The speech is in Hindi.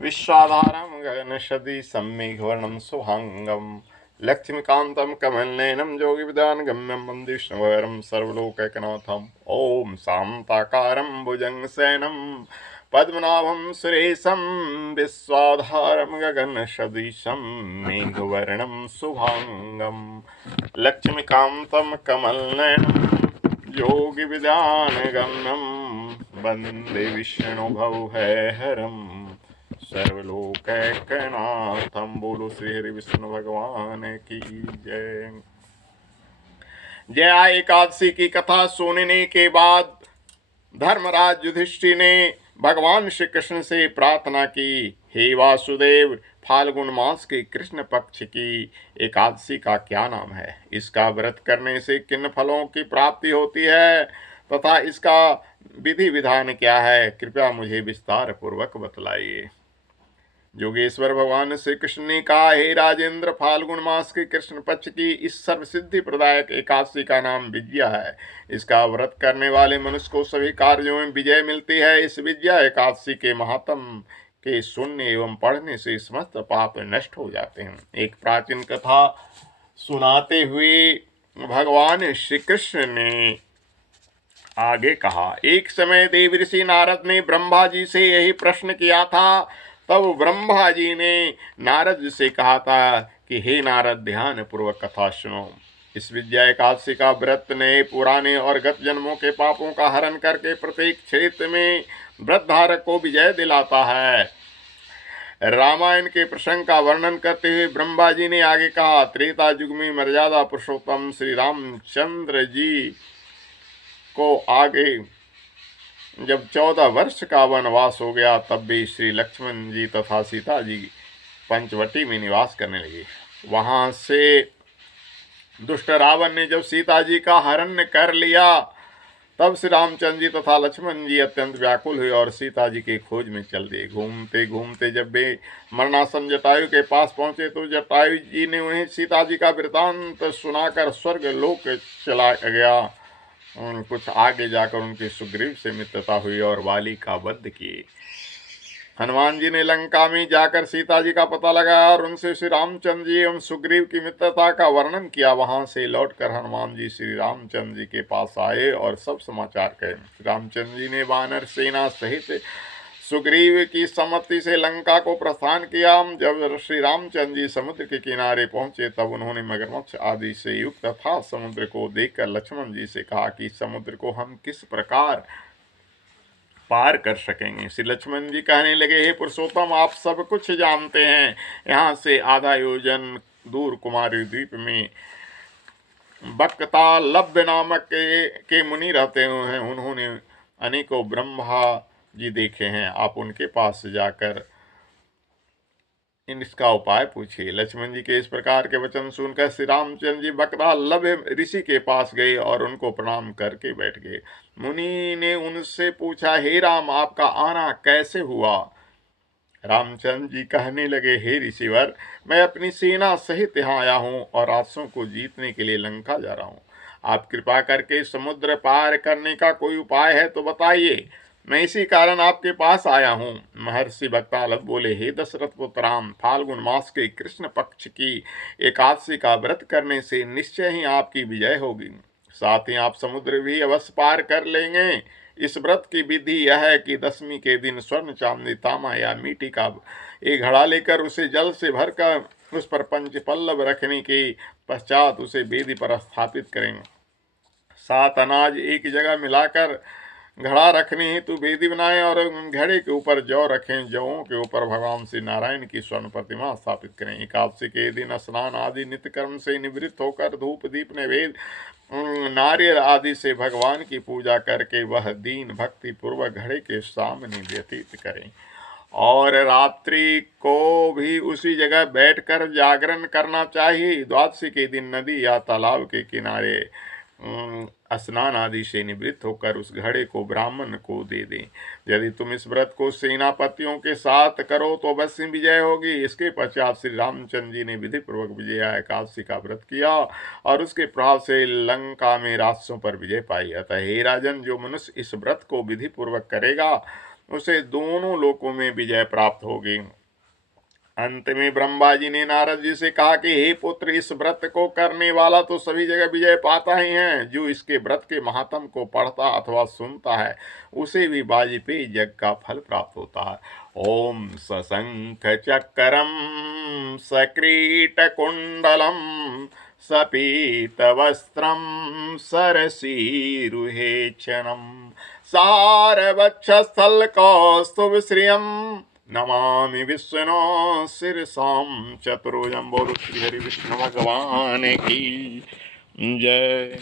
विश्वाधारं गगनसदृशं मेघवर्णं शुभांगं लक्ष्मीकान्तं कमलनयनं योगिविदानगम्यं वन्दे विष्णुवरं सर्वलोकैकनाथम्। ॐ शान्ताकारं भुजङ्गशयनं पद्मनाभं सुरेशं विश्वाधारं गगनसदृशं मेघवर्णं शुभांगं लक्ष्मीकान्तं कमलनयनं योगिविदानगम्यं वन्दे विष्णुभवहरं सर्वलोकैकनाथं। बोलो श्री हरि विष्णु भगवान की जय। जया एकादशी की कथा सुनने के बाद धर्मराज युधिष्ठिर ने भगवान श्री कृष्ण से प्रार्थना की, हे वासुदेव, फाल्गुन मास के कृष्ण पक्ष की एकादशी का क्या नाम है? इसका व्रत करने से किन फलों की प्राप्ति होती है तथा इसका विधि विधान क्या है? कृपया मुझे विस्तार पूर्वक बतलाइए। योगेश्वर भगवान श्री कृष्ण ने कहा, हे राजेंद्र, फाल्गुन मास के कृष्ण पक्ष की इस सर्वसिद्धि प्रदायक एकादशी का नाम विजया है। इसका व्रत करने वाले मनुष्य को सभी कार्यों में विजय मिलती है। इस विजया एकादशी के महात्म के सुनने एवं पढ़ने से समस्त पाप नष्ट हो जाते हैं। एक प्राचीन कथा सुनाते हुए भगवान श्री कृष्ण ने आगे कहा, एक समय देव ऋषि नारद ने ब्रह्मा जी से यही प्रश्न किया था। तब ब्रह्मा जी ने नारद जी से कहा था कि हे नारद, ध्यान पूर्वक कथा सुनो। इस विजया एकादशी का व्रत नए, पुराने और गत जन्मों के पापों का हरण करके प्रत्येक क्षेत्र में व्रत धारक को विजय दिलाता है। रामायण के प्रसंग का वर्णन करते हुए ब्रह्मा जी ने आगे कहा, त्रेता युग में मर्यादा पुरुषोत्तम श्री रामचंद्र जी को आगे जब 14 वर्ष का वनवास हो गया, तब भी श्री लक्ष्मण जी तथा सीता जी पंचवटी में निवास करने लगे। वहां से दुष्ट रावण ने जब सीता जी का हरण कर लिया, तब श्री रामचंद्र जी तथा लक्ष्मण जी अत्यंत व्याकुल हुए और सीता जी के खोज में चल दिए। घूमते घूमते जब वे मरणासन जटायु के पास पहुंचे, तो जटायु जी ने उन्हें सीता जी का वृतांत सुनाकर स्वर्ग लोक चला गया। कुछ आगे जाकर उनकी सुग्रीव से मित्रता हुई और वाली का वध किए। हनुमान जी ने लंका में जाकर सीता जी का पता लगाया और उनसे श्री रामचंद्र जी एवं सुग्रीव की मित्रता का वर्णन किया। वहां से लौटकर हनुमान जी श्री रामचंद्र जी के पास आए और सब समाचार कहे। श्री रामचंद्र जी ने वानर सेना सहित सुग्रीव की सम्मति से लंका को प्रस्थान किया। जब श्री रामचंद्र जी समुद्र के किनारे पहुंचे, तब उन्होंने मगरमच्छ आदि से युक्त था समुद्र को देखकर लक्ष्मण जी से कहा कि समुद्र को हम किस प्रकार पार कर सकेंगे। श्री लक्ष्मण जी कहने लगे, हे पुरुषोत्तम, आप सब कुछ जानते हैं। यहाँ से आधा योजन दूर कुमारी द्वीप में बकतालभ्य नामक के मुनि रहते हुए हैं। उन्होंने अनेकों ब्रह्मा जी देखे हैं। आप उनके पास जाकर इसका उपाय पूछिए। लक्ष्मण जी के इस प्रकार के वचन सुनकर श्री रामचंद्र जी बकतालभ्य ऋषि के पास गए और उनको प्रणाम करके बैठ गए। मुनि ने उनसे पूछा, हे राम, आपका आना कैसे हुआ? रामचंद्र जी कहने लगे, हे ऋषिवर, मैं अपनी सेना सहित यहाँ आया हूँ और राक्षसों को जीतने के लिए लंका जा रहा हूँ। आप कृपा करके समुद्र पार करने का कोई उपाय है तो बताइए, मैं इसी कारण आपके पास आया हूँ। महर्षि बकतालभ बोले, हे दशरथ पुत्र राम, फाल्गुन मास के कृष्ण पक्ष की एकादशी का व्रत करने से निश्चय ही आपकी विजय होगी। साथ ही आप समुद्र भी अवश्य पार कर लेंगे। इस व्रत की विधि यह है कि दशमी के दिन स्वर्ण, चांदी, तांबा या मिट्टी का एक घड़ा लेकर उसे जल से भरकर उस पर पंच पल्लव रखने के पश्चात उसे वेदी पर स्थापित करेंगे। 7 अनाज एक जगह मिलाकर घड़ा रखने हेतु वेदी बनाएं और घड़े के ऊपर जौ रखें। जौओं के ऊपर भगवान श्री नारायण की स्वर्ण प्रतिमा स्थापित करें। एकादशी के दिन स्नान आदि नित्य कर्म से निवृत्त होकर धूप दीप नैवेद्य नारियल आदि से भगवान की पूजा करके वह दीन भक्ति पूर्वक घड़े के सामने व्यतीत करें और रात्रि को भी उसी जगह बैठकर जागरण करना चाहिए। द्वादशी के दिन नदी या तालाब के किनारे स्नान आदि से निवृत्त होकर उस घड़े को ब्राह्मण को दे दें। यदि तुम इस व्रत को सेनापतियों के साथ करो तो अवश्य विजय होगी। इसके पश्चात श्री रामचंद्र जी ने विधि पूर्वक विजया एकादशी का व्रत किया और उसके प्रभाव से लंका में राक्षसों पर विजय पाई। अतः हे राजन, जो मनुष्य इस व्रत को विधि पूर्वक करेगा उसे दोनों लोकों में विजय प्राप्त होगी। अंत में ब्रह्मा जी ने नारद जी से कहा कि हे पुत्र, इस व्रत को करने वाला तो सभी जगह विजय पाता ही है। जो इसके व्रत के महात्म को पढ़ता अथवा सुनता है उसे भी वाजपेयी यज्ञ का फल प्राप्त होता है। ओम सशंख चक्रम सकीट कुंडलम सपीत वस्त्रम सरसीरुहेक्षणम सारवक्षस्थल कौस्तुभ श्रियम नमामि विष्णु शिरसाम चतुर्भुजं। बोलो श्री हरि विष्णु भगवान की जय।